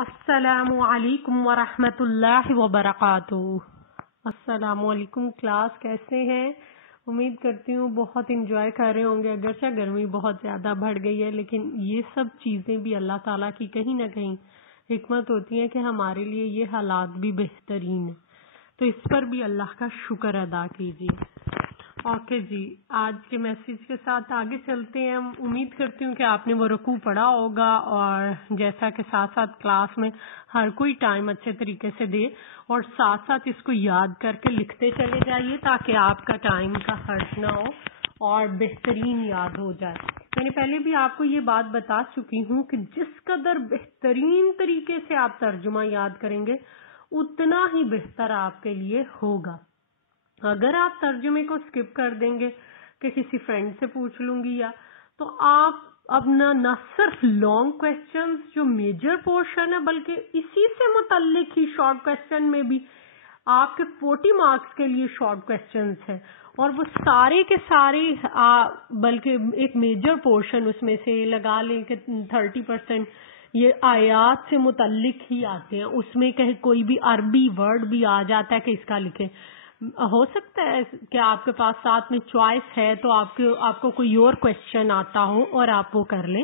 السلام علیکم ورحمۃ اللہ وبرکاتہ۔ السلام علیکم کلاس، کیسے ہیں؟ امید کرتی ہوں بہت انجوائے کر رہے ہوں گے۔ اگرچہ گرمی بہت زیادہ بڑھ گئی ہے، لیکن یہ سب چیزیں بھی اللہ تعالیٰ کی کہیں نہ کہیں حکمت ہوتی ہے کہ ہمارے لیے یہ حالات بھی بہترین ہیں، تو اس پر بھی اللہ کا شکر ادا کیجیے۔ اوکے جی، آج کے میسیج کے ساتھ آگے چلتے ہیں۔ امید کرتی ہوں کہ آپ نے وہ رکوع پڑھا ہوگا، اور جیسا کہ ساتھ ساتھ کلاس میں ہر کوئی ٹائم اچھے طریقے سے دے اور ساتھ ساتھ اس کو یاد کر کے لکھتے چلے جائیے تاکہ آپ کا ٹائم کا خرچ نہ ہو اور بہترین یاد ہو جائے۔ میں نے پہلے بھی آپ کو یہ بات بتا چکی ہوں کہ جس قدر بہترین طریقے سے آپ ترجمہ یاد کریں گے اتنا ہی بہتر آپ کے لیے ہوگا۔ اگر آپ ترجمے کو سکپ کر دیں گے کہ کسی فرینڈ سے پوچھ لوں گی تو آپ اب نہ صرف لانگ کویسچنز جو میجر پورشن ہے بلکہ اسی سے متعلق ہی شارٹ کویسچن میں بھی آپ کے 40 مارکس کے لیے شارٹ کویسچنز ہیں، اور وہ سارے کے سارے بلکہ ایک میجر پورشن اس میں سے لگا لیں کہ 30% یہ آیات سے متعلق ہی آتے ہیں، اس میں کہ کوئی بھی عربی ورڈ بھی آ جاتا ہے کہ اس کا لکھیں۔ ہو سکتا ہے کہ آپ کے پاس ساتھ میں چوائس ہے تو آپ کو کوئی اور کویسچن آتا ہو اور آپ وہ کر لیں،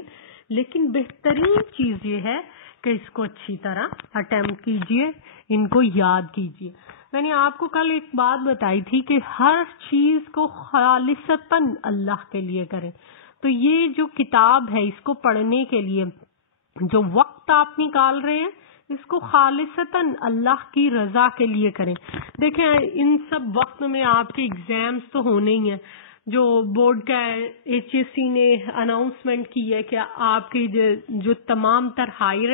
لیکن بہترین چیز یہ ہے کہ اس کو اچھی طرح اٹیمپٹ کیجئے، ان کو یاد کیجئے۔ میں نے آپ کو کل ایک بات بتائی تھی کہ ہر چیز کو خالصتاً اللہ کے لیے کریں، تو یہ جو کتاب ہے اس کو پڑھنے کے لیے جو وقت آپ نکال رہے ہیں اس کو خالصتاً اللہ کی رضا کے لیے کریں۔ دیکھیں ان سب وقت میں آپ کے ایگزامز تو ہونے ہی ہیں، جو بورڈ کا HSC نے اناؤنسمنٹ کی ہے کہ آپ کی جو تمام تر ہائر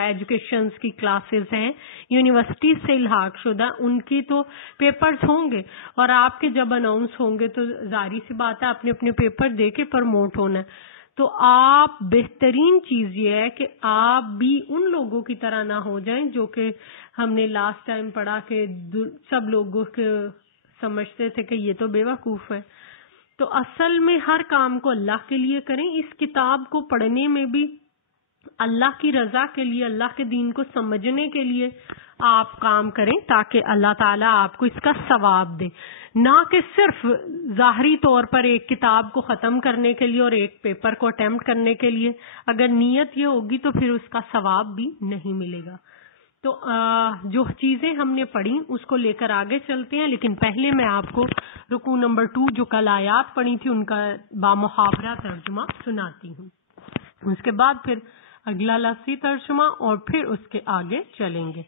ایجوکیشنز کی کلاسز ہیں یونیورسٹی سے الحاق شدہ، ان کی تو پیپرز ہوں گے، اور آپ کے جب اناؤنس ہوں گے تو ظاہری سی بات ہے اپنے اپنے پیپر دے کے پروموٹ ہونا ہے۔ تو آپ بہترین چیز یہ ہے کہ آپ بھی ان لوگوں کی طرح نہ ہو جائیں جو کہ ہم نے لاسٹ ٹائم پڑھا کہ سب لوگوں کے سمجھتے تھے کہ یہ تو بے وقوف ہے۔ تو اصل میں ہر کام کو اللہ کے لیے کریں، اس کتاب کو پڑھنے میں بھی اللہ کی رضا کے لیے، اللہ کے دین کو سمجھنے کے لیے آپ کام کریں تاکہ اللہ تعالیٰ آپ کو اس کا ثواب دے، نہ کہ صرف ظاہری طور پر ایک کتاب کو ختم کرنے کے لیے اور ایک پیپر کو اٹیمپٹ کرنے کے لیے۔ اگر نیت یہ ہوگی تو پھر اس کا ثواب بھی نہیں ملے گا۔ تو جو چیزیں ہم نے پڑھی اس کو لے کر آگے چلتے ہیں، لیکن پہلے میں آپ کو رکوع نمبر 2 جو کل آیات پڑھی تھی ان کا بامحاورہ ترجمہ سناتی ہوں، اس کے بعد پھر اگلا لفظی ترجمہ اور پھر اس کے آگے چلیں گے۔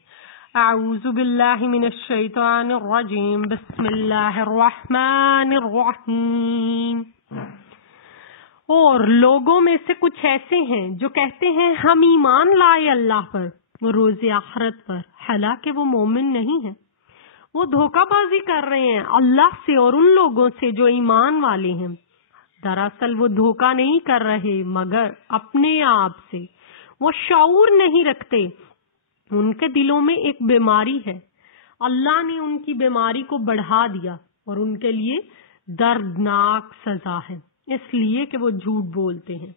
اعوذ باللہ من الشیطان الرجیم، بسم اللہ الرحمن الرحیم۔ اور لوگوں میں سے کچھ ایسے ہیں جو کہتے ہیں ہم ایمان لائے اللہ پر، وہ روز آخرت پر، حالانکہ وہ مومن نہیں ہیں۔ وہ دھوکہ بازی کر رہے ہیں اللہ سے اور ان لوگوں سے جو ایمان والے ہیں۔ دراصل وہ دھوکہ نہیں کر رہے مگر اپنے آپ سے، وہ شعور نہیں رکھتے۔ ان کے دلوں میں ایک بیماری ہے، اللہ نے ان کی بیماری کو بڑھا دیا اور ان کے لیے دردناک سزا ہے، اس لیے کہ وہ جھوٹ بولتے ہیں۔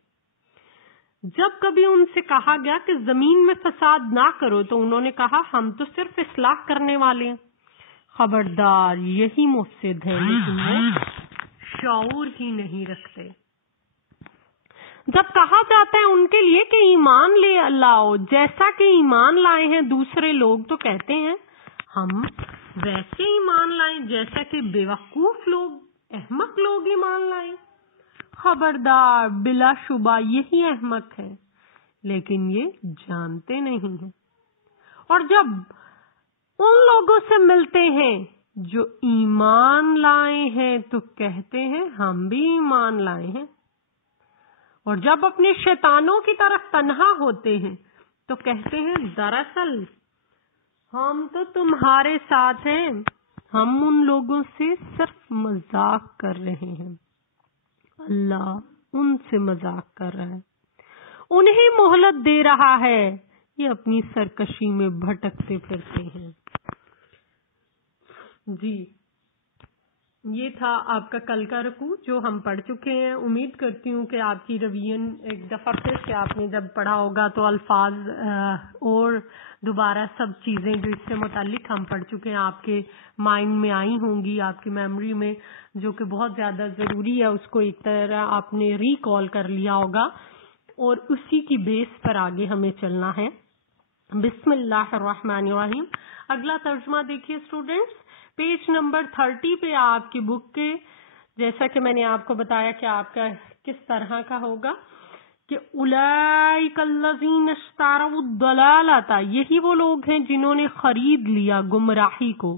جب کبھی ان سے کہا گیا کہ زمین میں فساد نہ کرو تو انہوں نے کہا ہم تو صرف اصلاح کرنے والے ہیں۔ خبردار، یہی مفسد ہے لیکن وہ شعور ہی نہیں رکھتے۔ جب کہا جاتا ہے ان کے لیے کہ ایمان لے لاؤ جیسا کہ ایمان لائے ہیں دوسرے لوگ، تو کہتے ہیں ہم ویسے ایمان لائیں جیسا کہ بے وقوف لوگ، احمق لوگ ایمان لائیں۔ خبردار، بلا شبہ یہی احمق ہے لیکن یہ جانتے نہیں ہیں۔ اور جب ان لوگوں سے ملتے ہیں جو ایمان لائے ہیں تو کہتے ہیں ہم بھی ایمان لائے ہیں، اور جب اپنے شیطانوں کی طرف تنہا ہوتے ہیں تو کہتے ہیں دراصل ہم تو تمہارے ساتھ ہیں، ہم ان لوگوں سے صرف مذاق کر رہے ہیں۔ اللہ ان سے مذاق کر رہا ہے، انہیں مہلت دے رہا ہے، یہ اپنی سرکشی میں بھٹکتے پھرتے ہیں۔ جی یہ تھا آپ کا کل کا رکوع جو ہم پڑھ چکے ہیں. امید کرتی ہوں کہ آپ کی ریویژن ایک دفعہ پھر سے آپ نے جب پڑھا ہوگا تو الفاظ اور دوبارہ سب چیزیں جو اس سے متعلق ہم پڑھ چکے ہیں آپ کے مائنڈ میں آئی ہوں گی، آپ کی میموری میں، جو کہ بہت زیادہ ضروری ہے. اس کو ایک طرح آپ نے ریکال کر لیا ہوگا اور اسی کی بیس پر آگے ہمیں چلنا ہے. بسم اللہ الرحمن الرحیم. اگلا ترجمہ دیکھیے اسٹوڈینٹس، پیج نمبر 30 پہ آپ کی بک کے، جیسا کہ میں نے آپ کو بتایا کہ آپ کا کس طرح کا ہوگا کہ اولئک الذین اشتروا الضلالۃ، یہی وہ لوگ ہیں جنہوں نے خرید لیا گمراہی کو.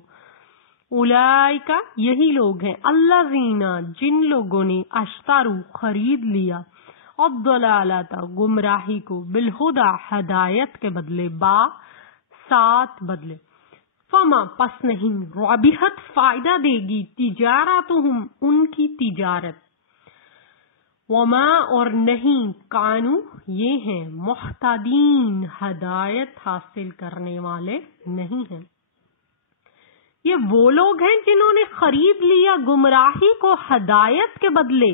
اولئک یہی لوگ ہیں، الذین جن لوگوں نے، اشتروا خرید لیا، الضلالۃ گمراہی کو، بالہدی ہدایت کے بدلے، با سات بدلے. فما پس نہیں، ربحت فائدہ دے گی، تجارتہم ان کی تجارت، وما اور نہیں، کانو یہ ہیں، محتدین ہدایت حاصل کرنے والے نہیں ہیں. یہ وہ لوگ ہیں جنہوں نے خرید لیا گمراہی کو ہدایت کے بدلے،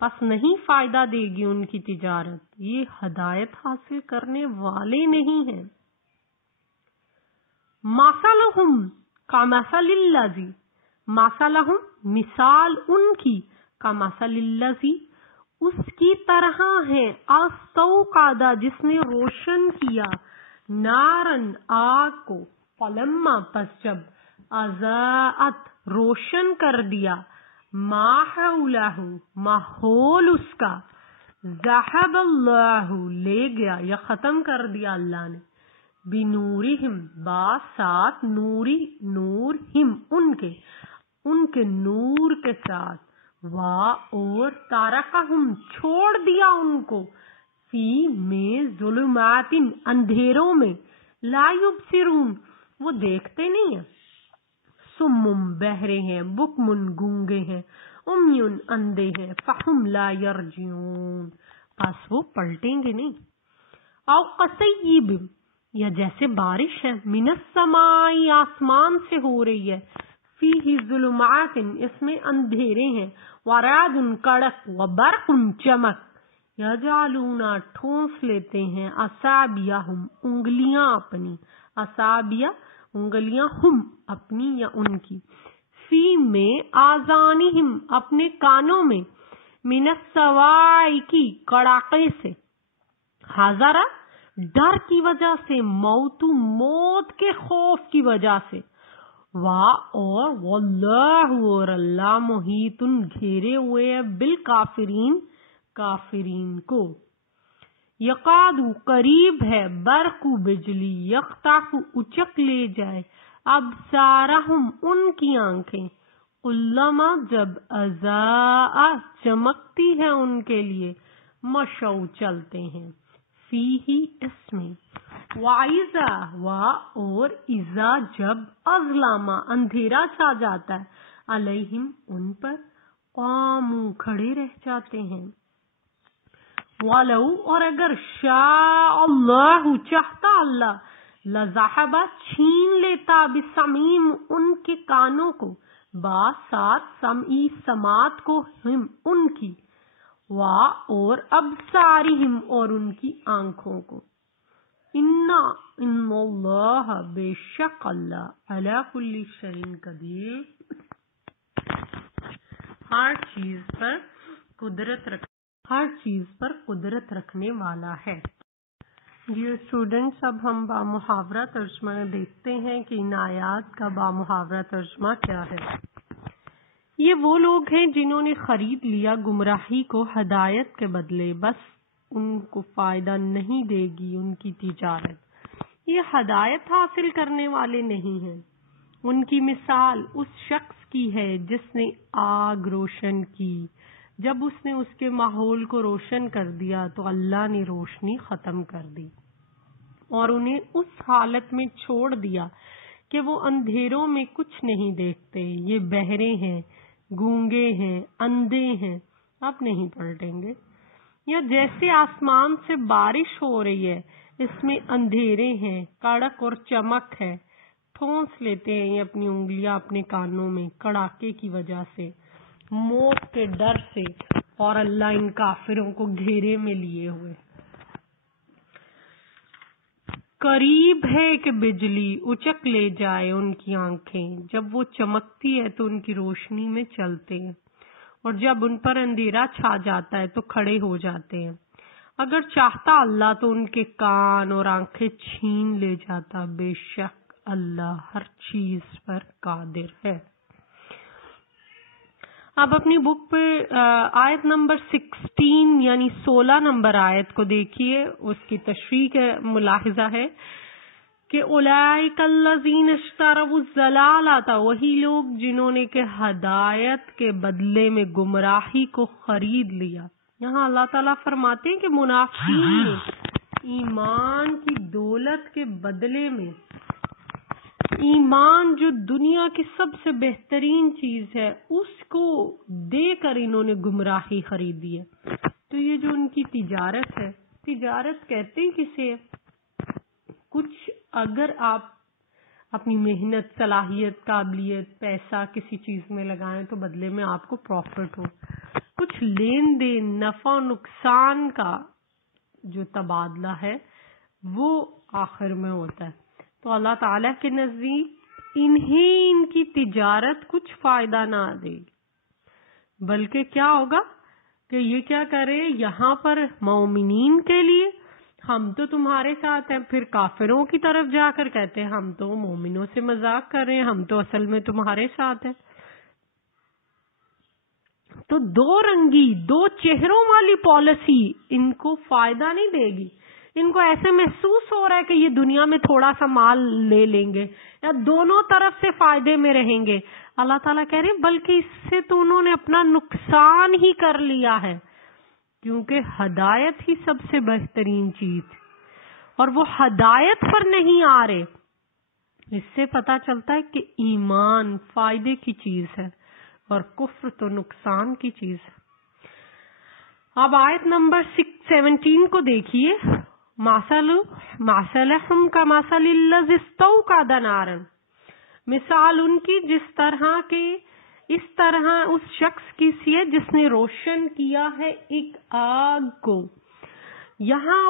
پس نہیں فائدہ دے گی ان کی تجارت، یہ ہدایت حاصل کرنے والے نہیں ہیں. مثلہم کمثل الذی، مثلہم مثال ان کی، کمثل الذی اس کی طرح ہے، استوقد جس نے روشن کیا، نارن آگ کو، فلما پس جب، اضاءت روشن کر دیا، ما حولہ ماحول اس کا، ذہب اللہ لے گیا یا ختم کر دیا اللہ نے، بنورہم باسات، نوری نورہم ان کے نور کے ساتھ، وا اور تارکہم چھوڑ دیا ان کو، فی میں ظلمات اندھیروں میں، لا یبصرون وہ دیکھتے نہیں ہیں، سمم بہرے ہیں، بکمن گونگے ہیں، امیون اندھے ہیں، فہم لا یرجعون پس وہ پلٹیں گے نہیں. او قصیب یا جیسے بارش ہے، من السماء آسمان سے ہو رہی ہے، فیہ ظلمات اس میں اندھیرے ہیں، ورعد کڑک، وبرق چمک، یجعلون ٹھونس لیتے ہیں، اصابعہم انگلیاں اپنی، اصابع انگلیاں، ہم اپنی یا ان کی، فی میں آذانہم اپنے کانوں میں، من الصواعق کڑاکے سے، حذر ڈر کی وجہ سے، موت کے خوف کی وجہ سے، وا اور واللہ اور اللہ محیط گھیرے ہوئے ہے، بالکافرین کافرین کو. یقاد قریب ہے، برق بجلی، یخطف اچک لے جائے، ابصارہم ان کی آنکھیں، کلما جب اضاء چمکتی ہے ان کے لیے، مشو چلتے ہیں، فیہ اس میں، وَإِذَا اور اذا جب، اظلم اندھیرا چھا جاتا ہے، علیہم ان پر، قاموا کھڑے رہ جاتے ہیں. وَلَوْ اور اگر شاء اللہ چاہتا اللہ، لذہب چھین لیتا، بسمعہم ان کے کانوں کو، باسات سمعی سماعت کو، ہم ان کی، وا اور ابصارہم اور ان کی آنکھوں کو. ان اللہ بے شک اللہ، علی کل شیء قدیر ہر چیز پر قدرت رکھنے والا ہے. ڈیئر اسٹوڈینٹس، اب ہم بامحاورہ ترجمہ دیکھتے ہیں کہ ان آیات کا بامحاورہ ترجمہ کیا ہے. یہ وہ لوگ ہیں جنہوں نے خرید لیا گمراہی کو ہدایت کے بدلے، بس ان کو فائدہ نہیں دے گی ان کی تجارت، یہ ہدایت حاصل کرنے والے نہیں ہیں. ان کی مثال اس شخص کی ہے جس نے آگ روشن کی، جب اس نے اس کے ماحول کو روشن کر دیا تو اللہ نے روشنی ختم کر دی اور انہیں اس حالت میں چھوڑ دیا کہ وہ اندھیروں میں کچھ نہیں دیکھتے. یہ بہرے ہیں، گونگے ہیں، اندھے ہیں، اب نہیں پلٹیں گے. یا جیسے آسمان سے بارش ہو رہی ہے، اس میں اندھیرے ہیں، کڑک اور چمک ہے، ٹھونس لیتے ہیں یہ اپنی انگلیاں اپنے کانوں میں کڑاکے کی وجہ سے، موت کے ڈر سے، اور اللہ ان کافروں کو گھیرے میں لیے ہوئے۔ قریب ہے کہ بجلی اچک لے جائے ان کی آنکھیں، جب وہ چمکتی ہے تو ان کی روشنی میں چلتے ہیں، اور جب ان پر اندھیرا چھا جاتا ہے تو کھڑے ہو جاتے ہیں۔ اگر چاہتا اللہ تو ان کے کان اور آنکھیں چھین لے جاتا، بے شک اللہ ہر چیز پر قادر ہے۔ اب اپنی بک پہ آیت نمبر 16 یعنی 16 نمبر آیت کو دیکھیے، اس کی تشریح کا ملاحظہ ہے کہ اولئک الذین اشتروا الضلالۃ، وہی لوگ جنہوں نے کہ ہدایت کے بدلے میں گمراہی کو خرید لیا۔ یہاں اللہ تعالیٰ فرماتے ہیں کہ منافقین نے ایمان کی دولت کے بدلے میں، ایمان جو دنیا کی سب سے بہترین چیز ہے، اس کو دے کر انہوں نے گمراہی خریدی ہے۔ تو یہ جو ان کی تجارت ہے، تجارت کہتے ہیں کسے؟ کچھ اگر آپ اپنی محنت، صلاحیت، قابلیت، پیسہ کسی چیز میں لگائیں تو بدلے میں آپ کو پروفٹ ہو، کچھ لین دین، نفع و نقصان کا جو تبادلہ ہے وہ آخر میں ہوتا ہے۔ تو اللہ تعالیٰ کے نزدیک انہیں ان کی تجارت کچھ فائدہ نہ دے گی، بلکہ کیا ہوگا کہ یہ کیا کرے، یہاں پر مومنین کے لیے ہم تو تمہارے ساتھ ہیں، پھر کافروں کی طرف جا کر کہتے ہیں ہم تو مومنوں سے مذاق کر رہے ہیں، ہم تو اصل میں تمہارے ساتھ ہیں۔ تو دو رنگی، دو چہروں والی پالیسی ان کو فائدہ نہیں دے گی۔ ان کو ایسے محسوس ہو رہا ہے کہ یہ دنیا میں تھوڑا سا مال لے لیں گے یا دونوں طرف سے فائدے میں رہیں گے۔ اللہ تعالیٰ کہہ رہے ہیں بلکہ اس سے تو انہوں نے اپنا نقصان ہی کر لیا ہے، کیونکہ ہدایت ہی سب سے بہترین چیز اور وہ ہدایت پر نہیں آ رہے۔ اس سے پتہ چلتا ہے کہ ایمان فائدے کی چیز ہے اور کفر تو نقصان کی چیز ہے۔ اب آیت نمبر 17 کو دیکھیے، مثلہم کمثل الذی استوقد نارا، مثال ان کی جس طرح کے اس طرح اس شخص کی سی ہے جس نے روشن کیا ہے ایک آگ کو۔ یہاں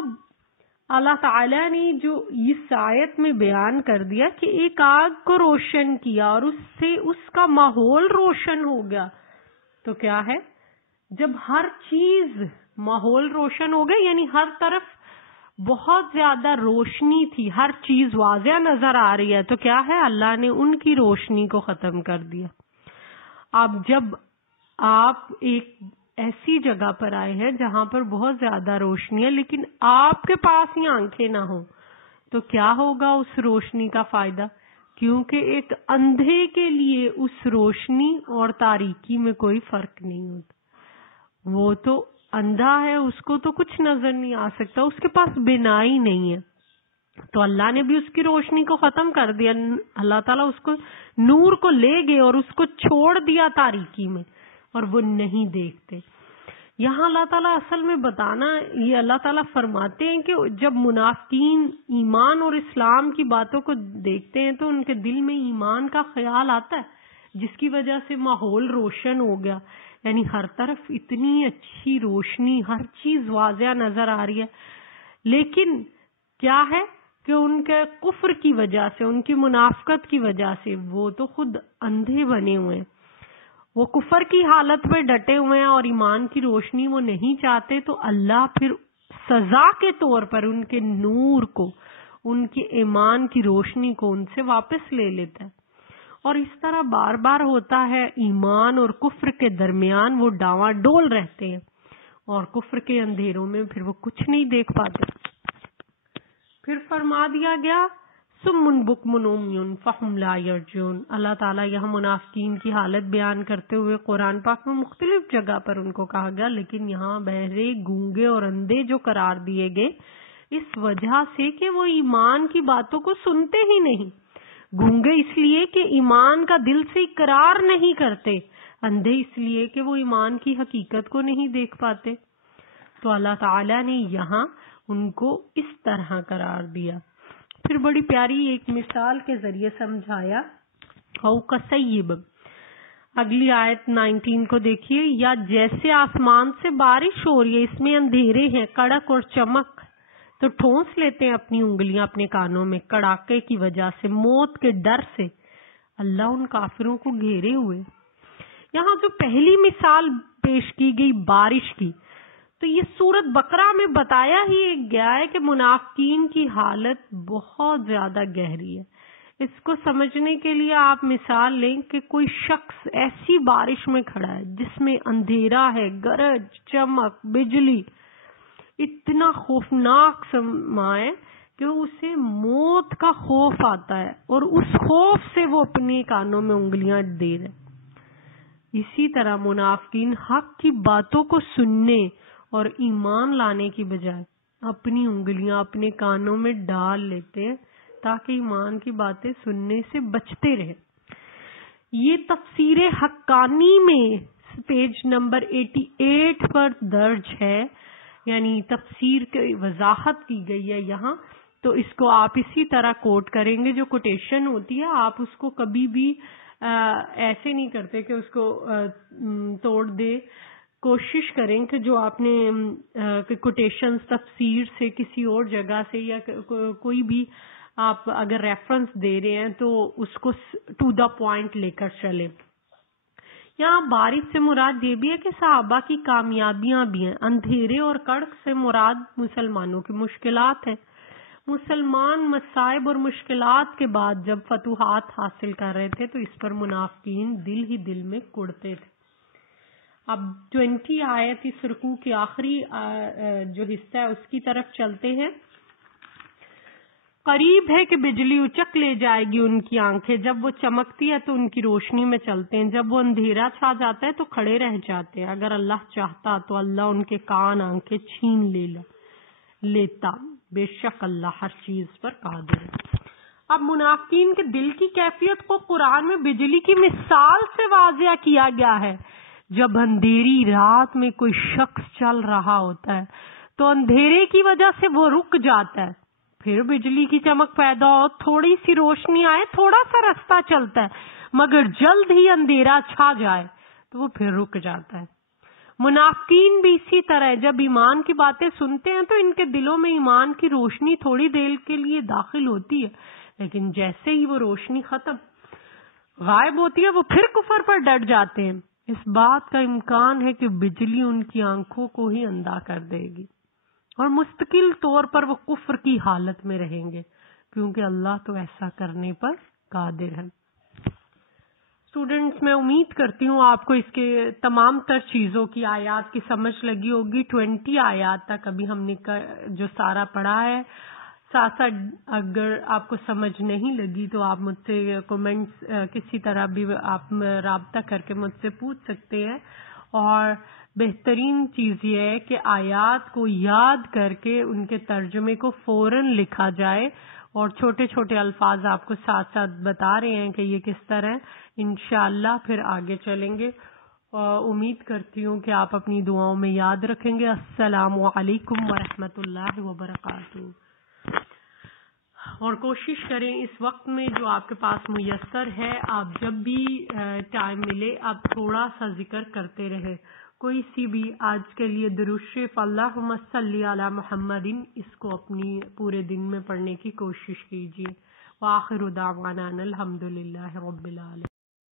اللہ تعالیٰ نے جو اس آیت میں بیان کر دیا کہ ایک آگ کو روشن کیا اور اس سے اس کا ماحول روشن ہو گیا، تو کیا ہے، جب ہر چیز ماحول روشن ہو گیا یعنی ہر طرف بہت زیادہ روشنی تھی، ہر چیز واضح نظر آ رہی ہے، تو کیا ہے، اللہ نے ان کی روشنی کو ختم کر دیا۔ اب جب آپ ایک ایسی جگہ پر آئے ہیں جہاں پر بہت زیادہ روشنی ہے لیکن آپ کے پاس ہی آنکھیں نہ ہوں تو کیا ہوگا اس روشنی کا فائدہ؟ کیونکہ ایک اندھے کے لیے اس روشنی اور تاریکی میں کوئی فرق نہیں ہوتا، وہ تو اندھا ہے، اس کو تو کچھ نظر نہیں آ سکتا، اس کے پاس بینائی نہیں ہے، تو اللہ نے بھی اس کی روشنی کو ختم کر دیا۔ اللہ تعالیٰ اس کو نور کو لے گئے اور اس کو چھوڑ دیا تاریکی میں، اور وہ نہیں دیکھتے۔ یہاں اللہ تعالیٰ اصل میں بتانا، یہ اللہ تعالیٰ فرماتے ہیں کہ جب منافقین ایمان اور اسلام کی باتوں کو دیکھتے ہیں تو ان کے دل میں ایمان کا خیال آتا ہے، جس کی وجہ سے ماحول روشن ہو گیا، یعنی ہر طرف اتنی اچھی روشنی، ہر چیز واضح نظر آ رہی ہے، لیکن کیا ہے کہ ان کے کفر کی وجہ سے، ان کی منافقت کی وجہ سے وہ تو خود اندھے بنے ہوئے ہیں، وہ کفر کی حالت میں ڈٹے ہوئے ہیں اور ایمان کی روشنی وہ نہیں چاہتے، تو اللہ پھر سزا کے طور پر ان کے نور کو، ان کے ایمان کی روشنی کو ان سے واپس لے لیتا ہے۔ اور اس طرح بار بار ہوتا ہے، ایمان اور کفر کے درمیان وہ ڈاواں ڈول رہتے ہیں اور کفر کے اندھیروں میں پھر وہ کچھ نہیں دیکھ پاتے۔ پھر فرما دیا گیا سم بکم عمی فہم لا یرجعون۔ اللہ تعالیٰ یہاں منافقین کی حالت بیان کرتے ہوئے قرآن پاک میں مختلف جگہ پر ان کو کہا گیا، لیکن یہاں بہرے، گونگے اور اندھے جو قرار دیے گئے اس وجہ سے کہ وہ ایمان کی باتوں کو سنتے ہی نہیں۔ گونگے اس لیے کہ ایمان کا دل سے اقرار نہیں کرتے، اندھے اس لیے کہ وہ ایمان کی حقیقت کو نہیں دیکھ پاتے۔ تو اللہ تعالیٰ نے یہاں ان کو اس طرح قرار دیا۔ پھر بڑی پیاری ایک مثال کے ذریعے سمجھایا، او کسیب۔ اگلی آیت 19 کو دیکھیے، یا جیسے آسمان سے بارش ہو رہی ہے، اس میں اندھیرے ہیں، کڑک اور چمک، تو ٹھونس لیتے ہیں اپنی انگلیاں اپنے کانوں میں کڑاکے کی وجہ سے، موت کے ڈر سے۔ اللہ ان کافروں کو گھیرے ہوئے۔ یہاں جو پہلی مثال پیش کی گئی بارش کی، تو یہ سورۃ بقرہ میں بتایا ہی گیا ہے کہ منافقین کی حالت بہت زیادہ گہری ہے۔ اس کو سمجھنے کے لیے آپ مثال لیں کہ کوئی شخص ایسی بارش میں کھڑا ہے جس میں اندھیرا ہے، گرج، چمک، بجلی، اتنا خوفناک سما ہے کہ اسے موت کا خوف آتا ہے، اور اس خوف سے وہ اپنے کانوں میں انگلیاں دے رہے۔ اسی طرح منافقین حق کی باتوں کو سننے اور ایمان لانے کی بجائے اپنی انگلیاں اپنے کانوں میں ڈال لیتے ہیں تاکہ ایمان کی باتیں سننے سے بچتے رہیں۔ یہ تفسیر حقانی میں پیج نمبر 88 پر درج ہے، یعنی تفسیر کی وضاحت کی گئی ہے یہاں، تو اس کو آپ اسی طرح کوٹ کریں گے۔ جو کوٹیشن ہوتی ہے آپ اس کو کبھی بھی ایسے نہیں کرتے کہ اس کو توڑ دے، کوشش کریں کہ جو آپ نے کوٹیشنز تفسیر سے کسی اور جگہ سے یا کوئی بھی آپ اگر ریفرنس دے رہے ہیں تو اس کو ٹو دا پوائنٹ لے کر چلیں۔ یہاں بارش سے مراد یہ بھی ہے کہ صحابہ کی کامیابیاں بھی ہیں، اندھیرے اور کڑک سے مراد مسلمانوں کی مشکلات ہیں۔ مسلمان مصائب اور مشکلات کے بعد جب فتوحات حاصل کر رہے تھے تو اس پر منافقین دل ہی دل میں کڑتے تھے۔ اب 20 آیت اس رکوع کی آخری جو حصہ ہے اس کی طرف چلتے ہیں۔ قریب ہے کہ بجلی اچک لے جائے گی ان کی آنکھیں، جب وہ چمکتی ہے تو ان کی روشنی میں چلتے ہیں، جب وہ اندھیرا چھا جاتا ہے تو کھڑے رہ جاتے ہیں۔ اگر اللہ چاہتا تو اللہ ان کے کان آنکھیں چھین لیتا، بے شک اللہ ہر چیز پر قادر ہے۔ اب منافقین کے دل کی کیفیت کو قرآن میں بجلی کی مثال سے واضح کیا گیا ہے۔ جب اندھیری رات میں کوئی شخص چل رہا ہوتا ہے تو اندھیرے کی وجہ سے وہ رک جاتا ہے، پھر بجلی کی چمک پیدا ہو، تھوڑی سی روشنی آئے، تھوڑا سا راستہ چلتا ہے، مگر جلد ہی اندھیرا چھا جائے تو وہ پھر رک جاتا ہے۔ منافقین بھی اسی طرح، جب ایمان کی باتیں سنتے ہیں تو ان کے دلوں میں ایمان کی روشنی تھوڑی دیر کے لیے داخل ہوتی ہے، لیکن جیسے ہی وہ روشنی ختم غائب ہوتی ہے وہ پھر کفر پر ڈٹ جاتے ہیں۔ اس بات کا امکان ہے کہ بجلی ان کی آنکھوں کو ہی اندھا کر دے گی اور مستقل طور پر وہ کفر کی حالت میں رہیں گے، کیونکہ اللہ تو ایسا کرنے پر قادر ہے۔ اسٹوڈنٹس، میں امید کرتی ہوں آپ کو اس کے تمام تر چیزوں کی آیات کی سمجھ لگی ہوگی۔ 20 آیات تک ابھی ہم نے جو سارا پڑھا ہے، ساتھ ساتھ اگر آپ کو سمجھ نہیں لگی تو آپ مجھ سے کمنٹس کسی طرح بھی آپ رابطہ کر کے مجھ سے پوچھ سکتے ہیں، اور بہترین چیز یہ ہے کہ آیات کو یاد کر کے ان کے ترجمے کو فوراً لکھا جائے، اور چھوٹے چھوٹے الفاظ آپ کو ساتھ ساتھ بتا رہے ہیں کہ یہ کس طرح ہے۔ انشاءاللہ پھر آگے چلیں گے، اور امید کرتی ہوں کہ آپ اپنی دعاؤں میں یاد رکھیں گے۔ السلام علیکم ورحمۃ اللہ وبرکاتہ۔ اور کوشش کریں اس وقت میں جو آپ کے پاس میسر ہے، آپ جب بھی ٹائم ملے آپ تھوڑا سا ذکر کرتے رہے، کوئی سی بھی آج کے لیے درود شریف اللہم صلی علی محمد، اس کو اپنی پورے دن میں پڑھنے کی کوشش کیجیے۔ وآخر دعوانا الحمدللہ رب العالمین۔